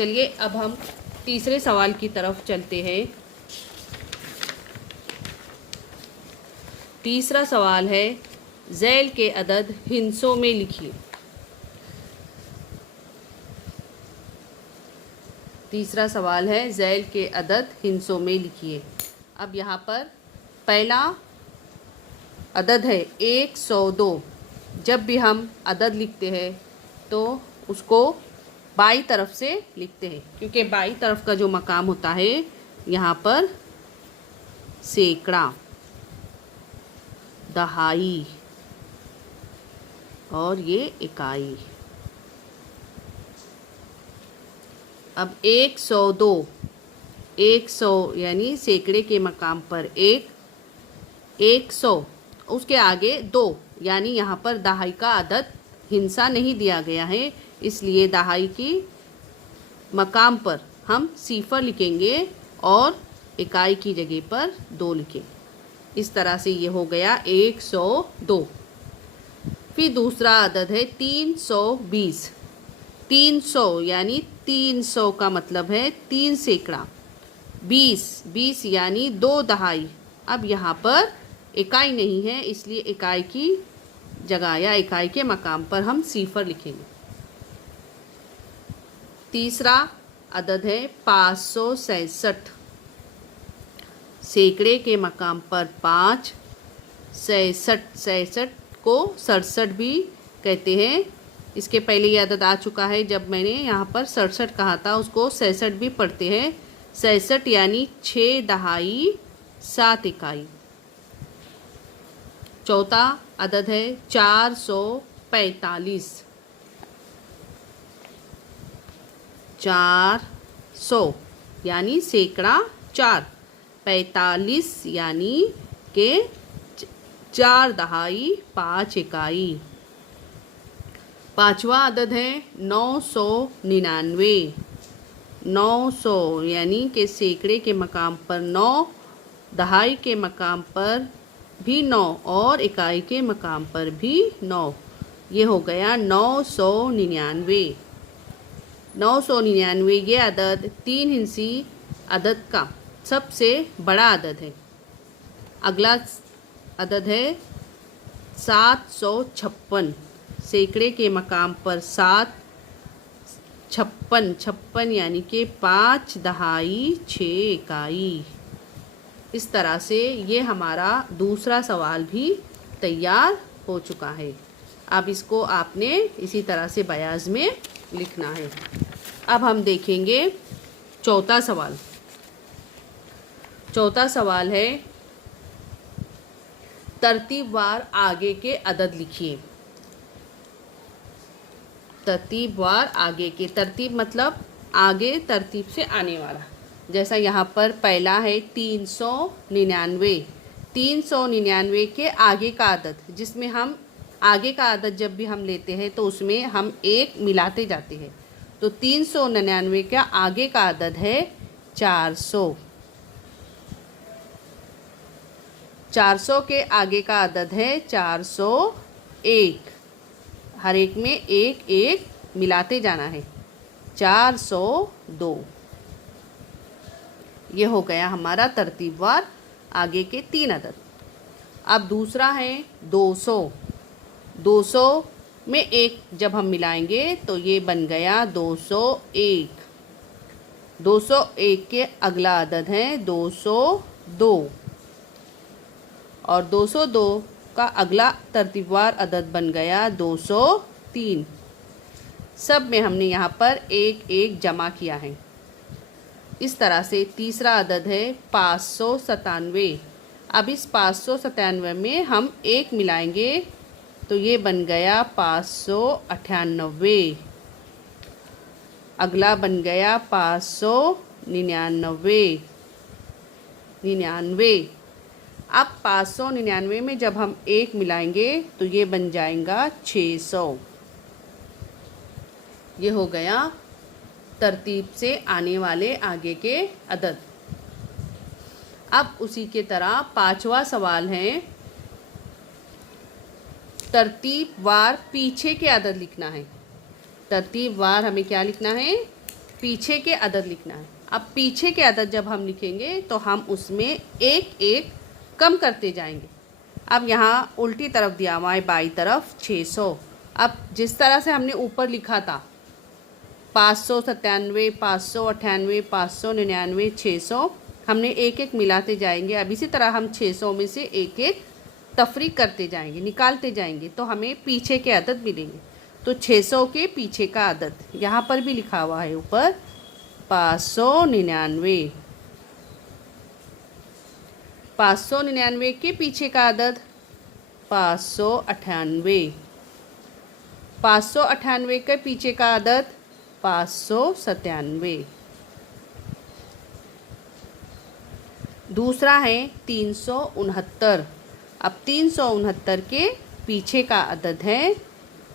चलिए अब हम तीसरे सवाल की तरफ चलते हैं। तीसरा सवाल है, ज़ैल के अदद हिंसों में लिखिए। तीसरा सवाल है, ज़ैल के अदद हिंसों में लिखिए। अब यहाँ पर पहला अदद है 102। जब भी हम अदद लिखते हैं तो उसको बाई तरफ से लिखते हैं, क्योंकि बाई तरफ का जो मकाम होता है यहाँ पर सैकड़ा, दहाई और ये इकाई। अब 102, 100 यानी सैकड़े के मकाम पर 100, उसके आगे 2 यानी यहाँ पर दहाई का अदद हिंसा नहीं दिया गया है, इसलिए दहाई की मकाम पर हम सिफर लिखेंगे और इकाई की जगह पर 2 लिखेंगे। इस तरह से ये हो गया 102। फिर दूसरा अदद है 320। 300 यानी 300 का मतलब है 3 सैकड़ा। 20 यानी 2 दहाई। अब यहाँ पर इकाई नहीं है, इसलिए इकाई की जगह या इकाई के मकाम पर हम सिफर लिखेंगे। तीसरा अदद है 567। सैकड़े के मकाम पर 5, 67 को 67 भी कहते हैं। इसके पहले ये अदद आ चुका है, जब मैंने यहाँ पर 67 कहा था, उसको 66 भी पढ़ते हैं। 66 यानी 6 दहाई 7 इकाई। चौथा अदद है 445। 400 यानी सैकड़ा 4, 45 यानी के 4 दहाई 5 इकाई। पांचवा अदद है 999। 900 यानी के सैकड़े के मकाम पर 9, दहाई के मकाम पर भी 9 और इकाई के मकाम पर भी 9। ये हो गया 999। 999 ये अदद 3 हिंसी अदद का सबसे बड़ा अदद है। अगला अदद है 756। सैकड़े के मकाम पर 7, 56 यानी कि 5 दहाई 6 इकाई। इस तरह से ये हमारा दूसरा सवाल भी तैयार हो चुका है। अब इसको आपने इसी तरह से बयाज में लिखना है। अब हम देखेंगे चौथा सवाल। चौथा सवाल है, तरतीबवार आगे के अदद लिखिए। तरतीबवार आगे के, तरतीब मतलब आगे तरतीब से आने वाला। जैसा यहाँ पर पहला है 399। 399 के आगे का अदद, जिसमें हम आगे का अदद जब भी हम लेते हैं तो उसमें हम 1 मिलाते जाते हैं। तो 399 का आगे का अदद है 400। 400 के आगे का अदद है 401। हर एक में 1 मिलाते जाना है। 402। ये हो गया हमारा तरतीबवार आगे के 3 अदद। अब दूसरा है 200। 200 में 1 जब हम मिलाएंगे तो ये बन गया 201। 201 के अगला अदद है 202 और 202 का अगला तरतीबवार अदद बन गया 203। सब में हमने यहाँ पर 1 जमा किया है। इस तरह से तीसरा अदद है 597। अब इस 597 में हम 1 मिलाएंगे तो ये बन गया 598। अगला बन गया 599। अब 599 में जब हम 1 मिलाएंगे तो ये बन जाएगा 600। ये हो गया तरतीब से आने वाले आगे के अदद। अब उसी के तरह पांचवा सवाल है, तरतीबवार पीछे के अदद लिखना है। तरतीबवार हमें क्या लिखना है? पीछे के अदद लिखना है। अब पीछे के अदद जब हम लिखेंगे तो हम उसमें एक एक कम करते जाएंगे। अब यहाँ उल्टी तरफ दिया हुआ है, बाई तरफ 600। अब जिस तरह से हमने ऊपर लिखा था 597, 598, 599, 600, हमने एक एक मिलाते जाएंगे। अब इसी तरह हम 600 में से एक एक तफरीक करते जाएंगे, निकालते जाएंगे, तो हमें पीछे के अदद मिलेंगे। तो 600 के पीछे का अदद यहाँ पर भी लिखा हुआ है ऊपर 599। 599 के पीछे का अदद 598। 598 के पीछे का अदद 597। दूसरा है 369। अब 369 के पीछे का अदद है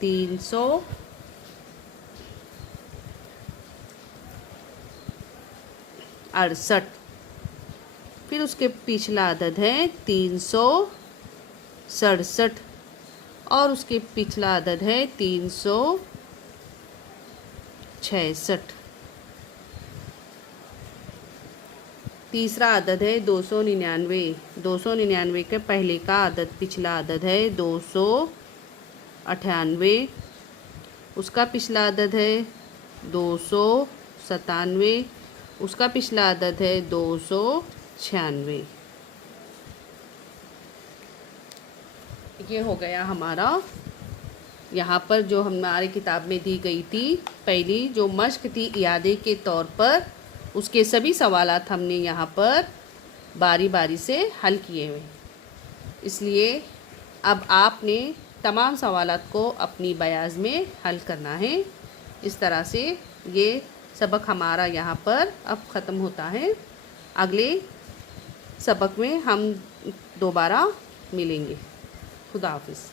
368। फिर उसके पिछला अदद है 367 और उसके पिछला अदद है 366। तीसरा अदद है 299। 299 के पहले का अदद, पिछला अदद है 298। उसका पिछला अदद है 297। उसका पिछला अदद है 296। ये हो गया हमारा यहाँ पर जो हमारी किताब में दी गई थी पहली जो मश्क थी इयादे के तौर पर, उसके सभी सवालात हमने यहाँ पर बारी बारी से हल किए हुए। इसलिए अब आपने तमाम सवालात को अपनी बयाज में हल करना है। इस तरह से ये सबक हमारा यहाँ पर अब ख़त्म होता है। अगले सबक में हम दोबारा मिलेंगे। खुदा हाफिज़।